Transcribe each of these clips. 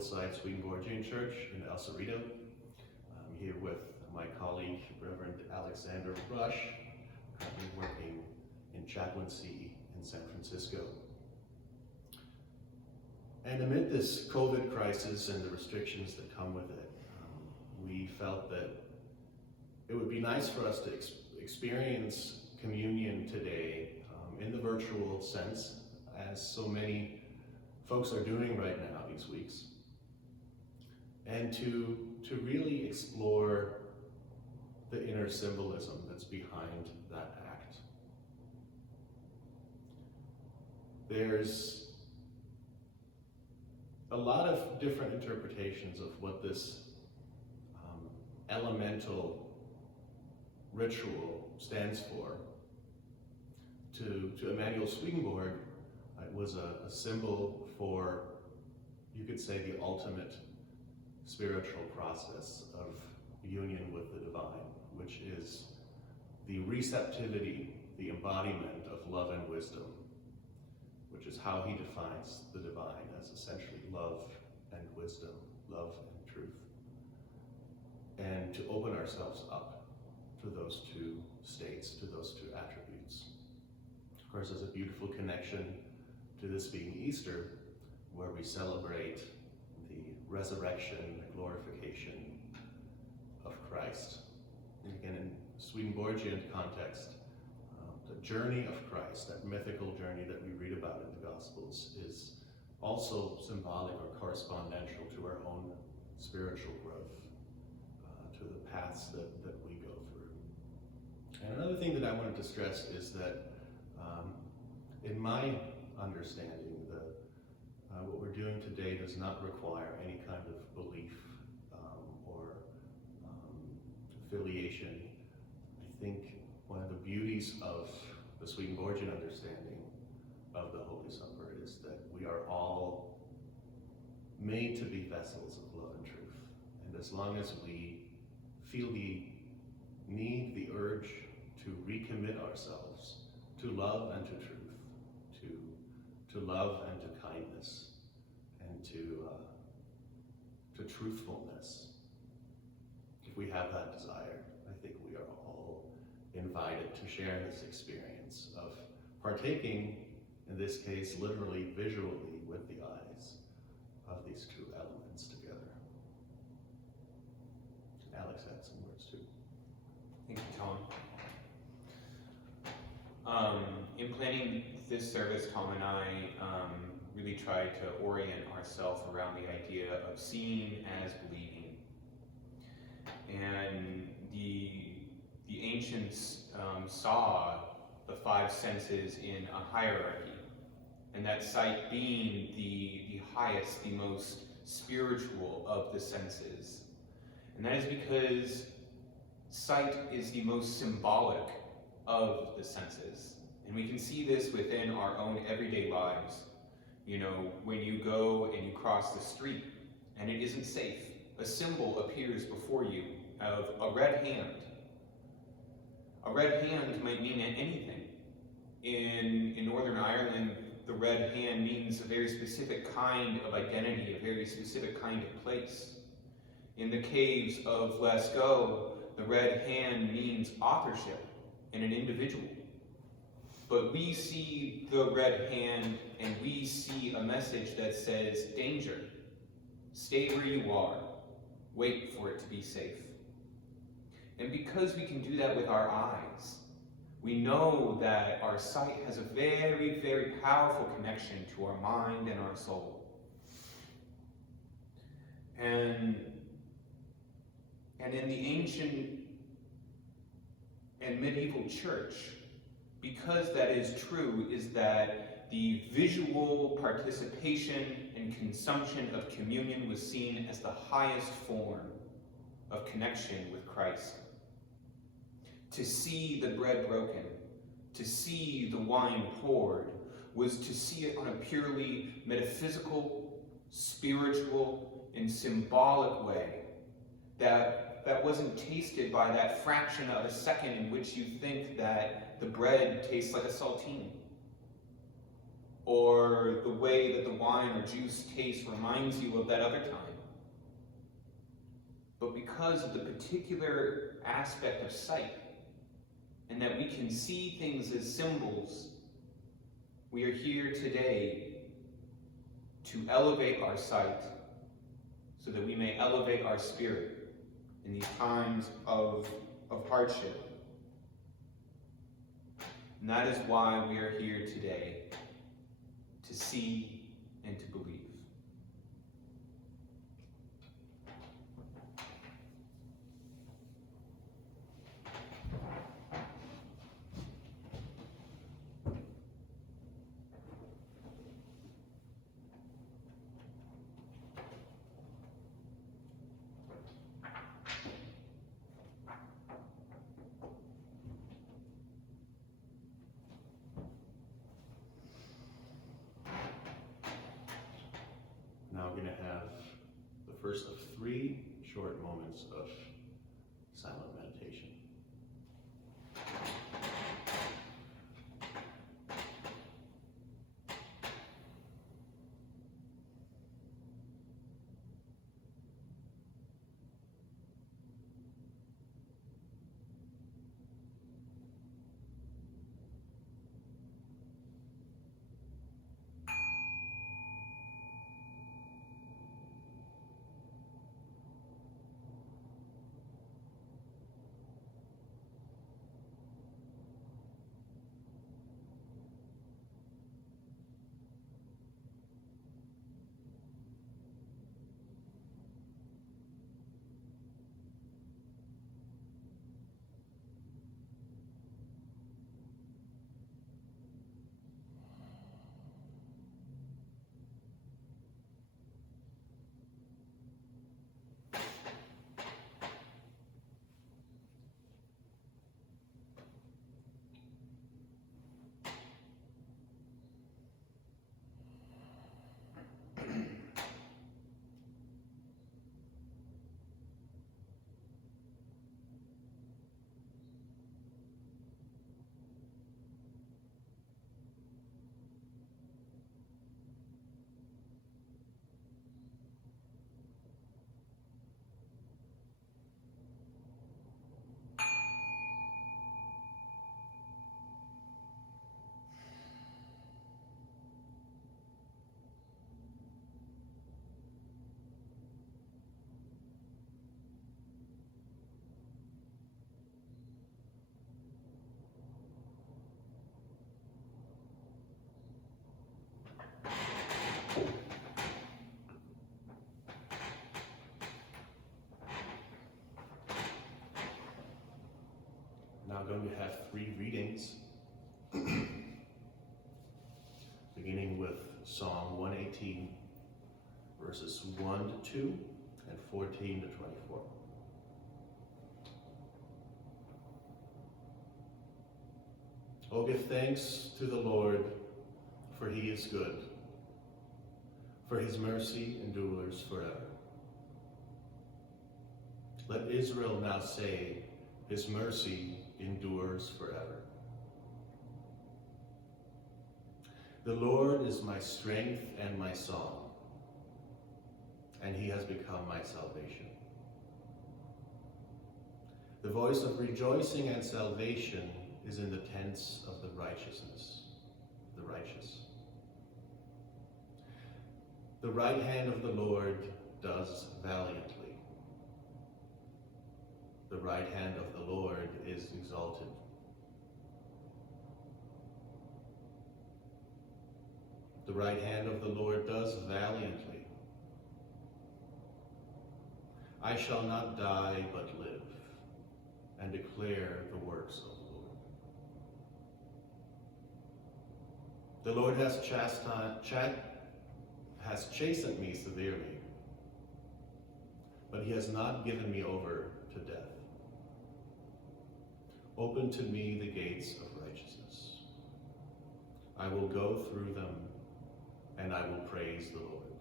Hillside Swedenborgian Church in El Cerrito. I'm here with my colleague, Reverend Alexander Rush, currently working in chaplaincy in San Francisco. And amid this COVID crisis and the restrictions that come with it, we felt that it would be nice for us to experience communion today in the virtual sense, as so many folks are doing right now these weeks, and to really explore the inner symbolism that's behind that act. There's a lot of different interpretations of what this elemental ritual stands for. To Emanuel Swedenborg, it was a symbol for, you could say, the ultimate spiritual process of union with the divine, which is the receptivity, the embodiment of love and wisdom, which is how he defines the divine as essentially love and wisdom, love and truth. And to open ourselves up to those two states, to those two attributes. Of course, there's a beautiful connection to this being Easter, where we celebrate the resurrection, the glorification of Christ. And again, in Swedenborgian context, the journey of Christ, that mythical journey that we read about in the Gospels, is also symbolic or correspondential to our own spiritual growth, to the paths that we go through. And another thing that I wanted to stress is that in my understanding, what we're doing today does not require any kind of belief or affiliation. I think one of the beauties of the Swedenborgian understanding of the Holy Supper is that we are all made to be vessels of love and truth. And as long as we feel the need, the urge to recommit ourselves to love and to truth, to love and to kindness, and to truthfulness, if we have that desire, I think we are all invited to share this experience of partaking, in this case, literally, visually, with the eyes of these two elements together. Alex had some words too. Thank you, Thom. In planning this service, Thom and I really tried to orient ourselves around the idea of seeing as believing. And the ancients saw the five senses in a hierarchy, and that sight being the highest, the most spiritual of the senses. And that is because sight is the most symbolic of the senses. And we can see this within our own everyday lives. You know, when you go and you cross the street and it isn't safe, a symbol appears before you of a red hand. A red hand might mean anything. In Northern Ireland, the red hand means a very specific kind of identity, a very specific kind of place. In the caves of Glasgow, the red hand means authorship in an individual. But we see the red hand and we see a message that says, danger, stay where you are, wait for it to be safe. And because we can do that with our eyes, we know that our sight has a very, very powerful connection to our mind and our soul. And in the ancient and medieval church, because that is true, is that the visual participation and consumption of communion was seen as the highest form of connection with Christ. To see the bread broken, to see the wine poured, was to see it on a purely metaphysical, spiritual, and symbolic way that wasn't tasted by that fraction of a second in which you think that the bread tastes like a saltine, or the way that the wine or juice tastes reminds you of that other time. But because of the particular aspect of sight, and that we can see things as symbols, we are here today to elevate our sight so that we may elevate our spirit in these times of hardship. And that is why we are here today, to see and to believe. Now we're going to have the first of 3 short moments of silent meditation. Now going to have 3 readings, beginning with Psalm 118, verses 1 to 2 and 14 to 24. Oh, give thanks to the Lord, for he is good, for his mercy endures forever. Let Israel now say, his mercy endures forever. The Lord is my strength and my song, and he has become my salvation. The voice of rejoicing and salvation is in the tents of the righteous. The right hand of the Lord does valiantly. The right hand of the Lord is exalted. The right hand of the Lord does valiantly. I shall not die but live, and declare the works of the Lord. The Lord has chastened me severely, but he has not given me over to death. Open to me the gates of righteousness. I will go through them, and I will praise the Lord.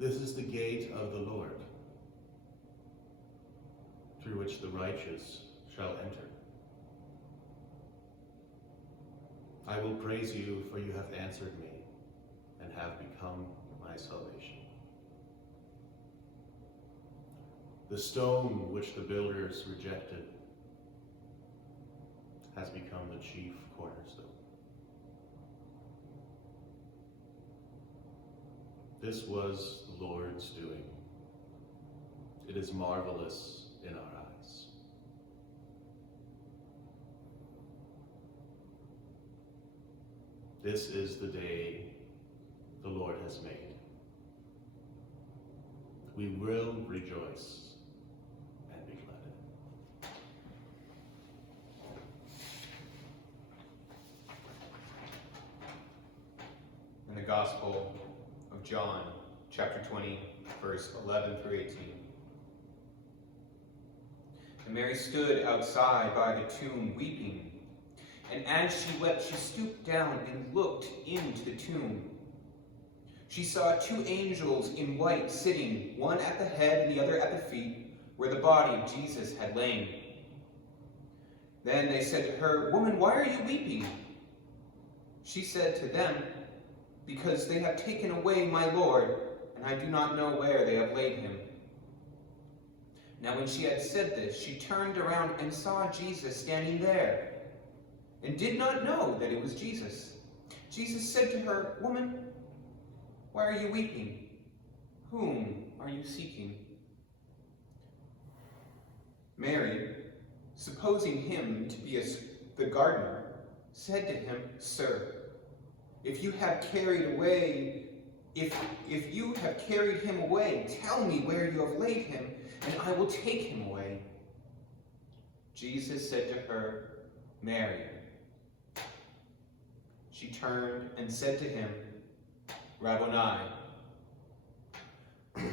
This is the gate of the Lord, through which the righteous shall enter. I will praise you, for you have answered me and have become my salvation. The stone which the builders rejected has become the chief cornerstone. This was the Lord's doing. It is marvelous in our eyes. This is the day the Lord has made. We will rejoice and be glad in it. In the Gospel of John, chapter 20, verse 11 through 18. And Mary stood outside by the tomb weeping. And as she wept, she stooped down and looked into the tomb. She saw two angels in white sitting, one at the head and the other at the feet, where the body of Jesus had lain. Then they said to her, "Woman, why are you weeping?" She said to them, "Because they have taken away my Lord, and I do not know where they have laid him." Now when she had said this, she turned around and saw Jesus standing there, and did not know that it was Jesus. Jesus said to her, "Woman, why are you weeping? Whom are you seeking?" Mary, supposing him to be the gardener, said to him, "Sir, if you have carried him away, tell me where you have laid him, and I will take him away." Jesus said to her, "Mary." She turned and said to him, "Rabboni,"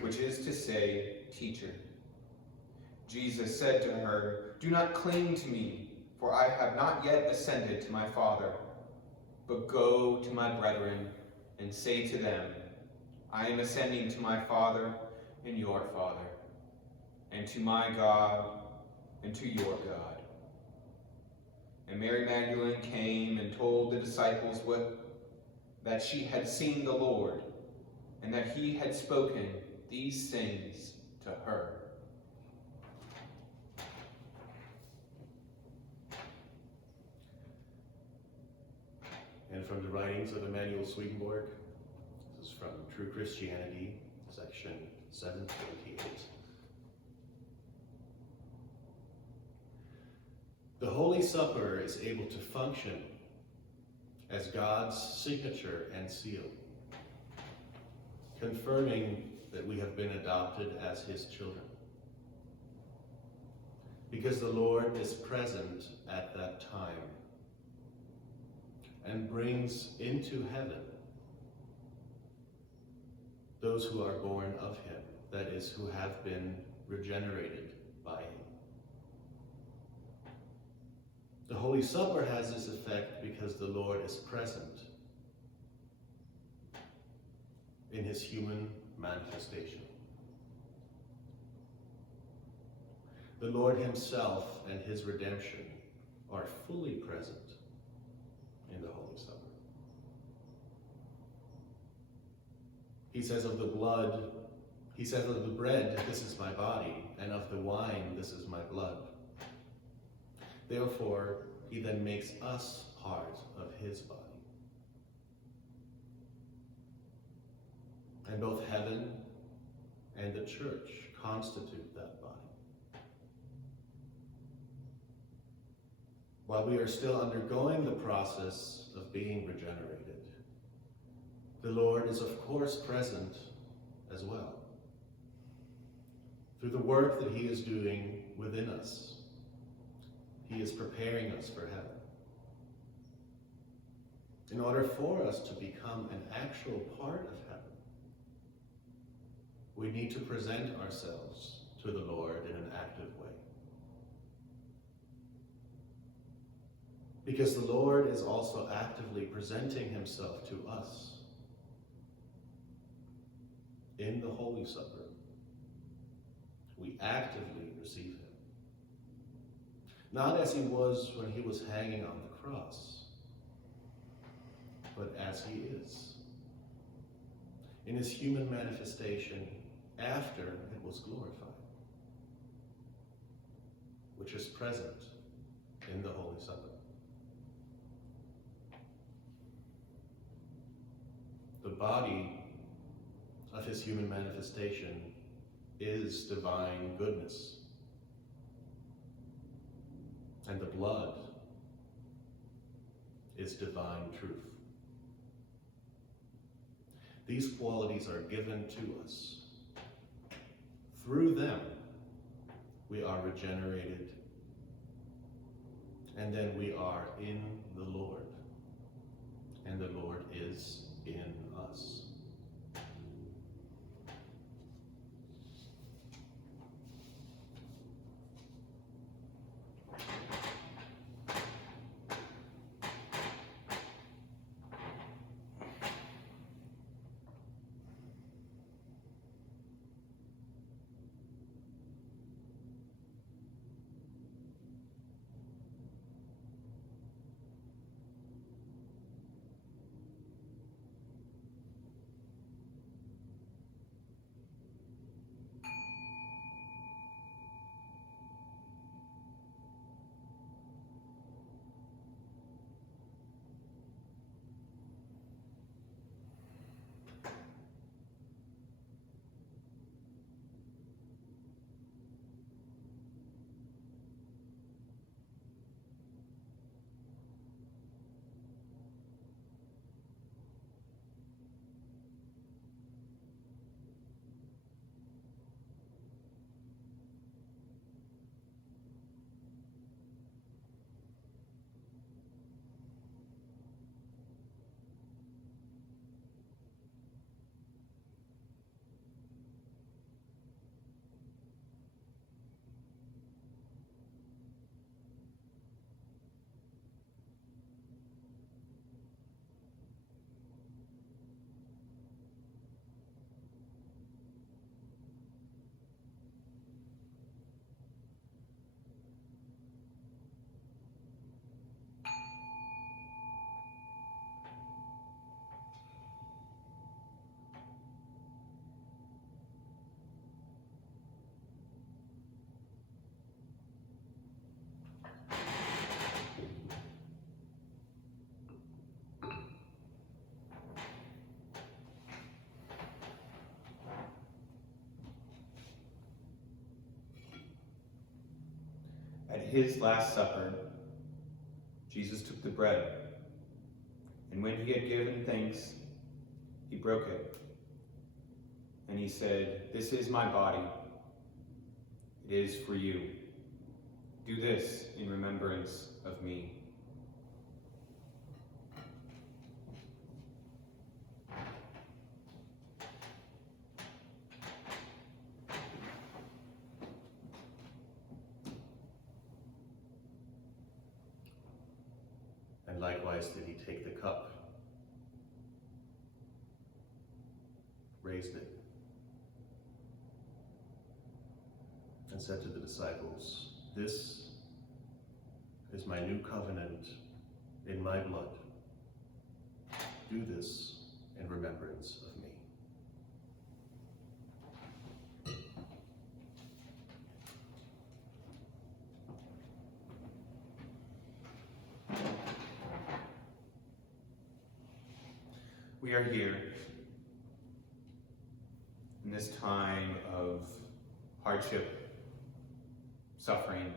which is to say, teacher. Jesus said to her, "Do not cling to me, for I have not yet ascended to my Father. But go to my brethren and say to them, I am ascending to my Father and your Father, and to my God and to your God." And Mary Magdalene came and told the disciples that she had seen the Lord, and that he had spoken these things to her. And from the writings of Emanuel Swedenborg, this is from True Christianity, section 728. The Holy Supper is able to function as God's signature and seal, confirming that we have been adopted as his children. Because the Lord is present at that time and brings into heaven those who are born of him, that is, who have been regenerated by him. The Holy Supper has this effect because the Lord is present in his human manifestation. The Lord himself and his redemption are fully present in the Holy Supper. He says of the bread, "This is my body," and of the wine, "This is my blood." Therefore, he then makes us part of his body. And both heaven and the church constitute that body. While we are still undergoing the process of being regenerated, the Lord is of course present as well, through the work that he is doing within us. He is preparing us for heaven. In order for us to become an actual part of heaven, we need to present ourselves to the Lord in an active way. Because the Lord is also actively presenting himself to us in the Holy Supper. We actively receive him. Not as he was when he was hanging on the cross, but as he is. In his human manifestation after it was glorified, which is present in the Holy Supper. The body of his human manifestation is divine goodness, and the blood is divine truth. These qualities are given to us. Through them, we are regenerated, and then we are in the Lord, and the Lord is in us. At his Last Supper, Jesus took the bread, and when he had given thanks, he broke it, and he said, "This is my body. It is for you. Do this in remembrance of me." And likewise did he take the cup, raised it, and said to the disciples, "This is my new covenant in my blood. Do this in remembrance of me." We are here in this time of hardship, suffering,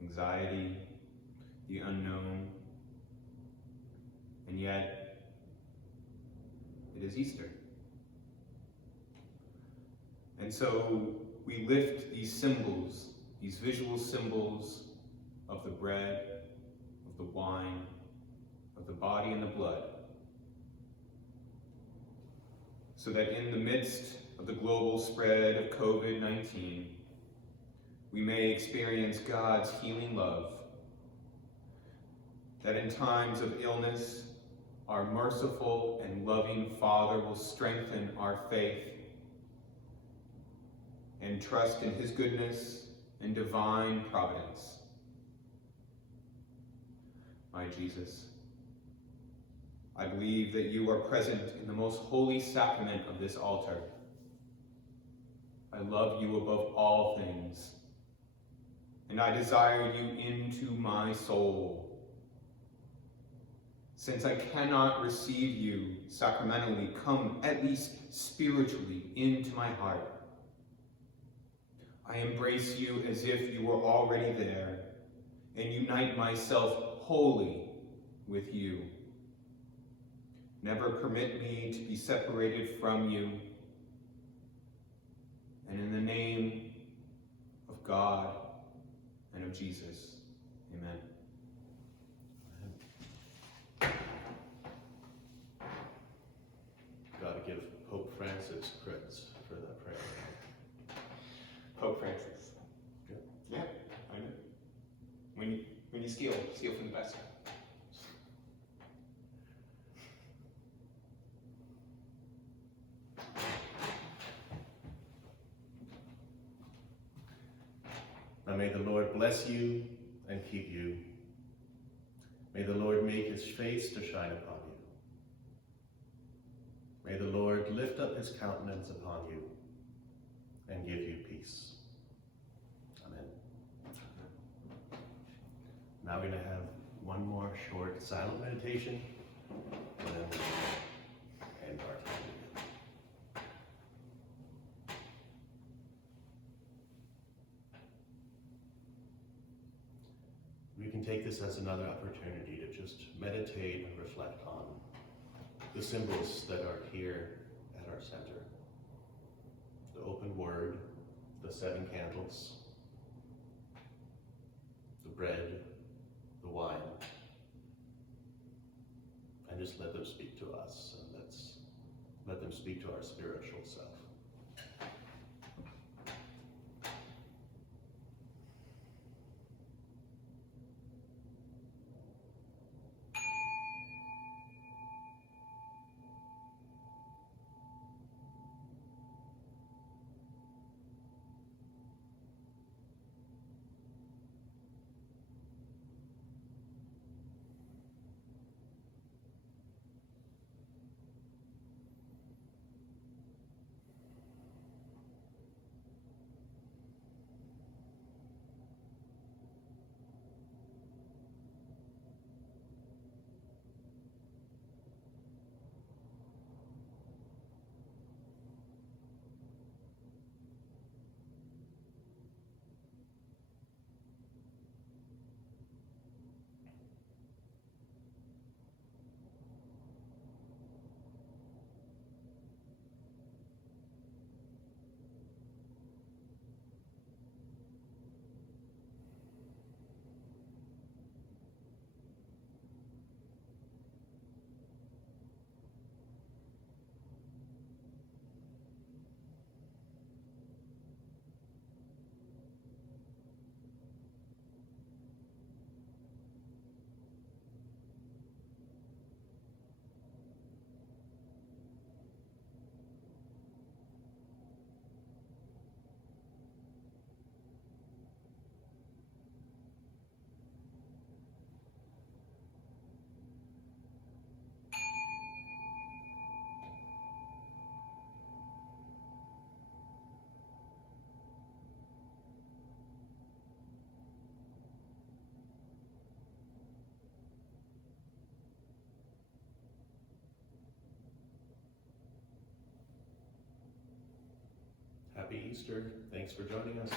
anxiety, the unknown, and yet it is Easter. And so we lift these symbols, these visual symbols of the bread, of the wine, of the body and the blood, so that in the midst of the global spread of COVID-19, we may experience God's healing love, that in times of illness, our merciful and loving Father will strengthen our faith and trust in his goodness and divine providence. My Jesus, I believe that you are present in the most holy sacrament of this altar. I love you above all things, and I desire you into my soul. Since I cannot receive you sacramentally, come at least spiritually into my heart. I embrace you as if you were already there, and unite myself wholly with you. Never permit me to be separated from you. And in the name of God and of Jesus, amen. Got to give Pope Francis credits for that prayer. Pope Francis. Good. Yeah, I know. When you steal from the best. Now may the Lord bless you and keep you. May the Lord make his face to shine upon you. May the Lord lift up his countenance upon you and give you peace. Amen. Now we're going to have one more short silent meditation, and then we'll end our time. We can take this as another opportunity to just meditate and reflect on the symbols that are here at our center. The open word, the 7 candles, the bread, the wine, and just let them speak to us, and let them speak to our spiritual self. Happy Easter. Thanks for joining us.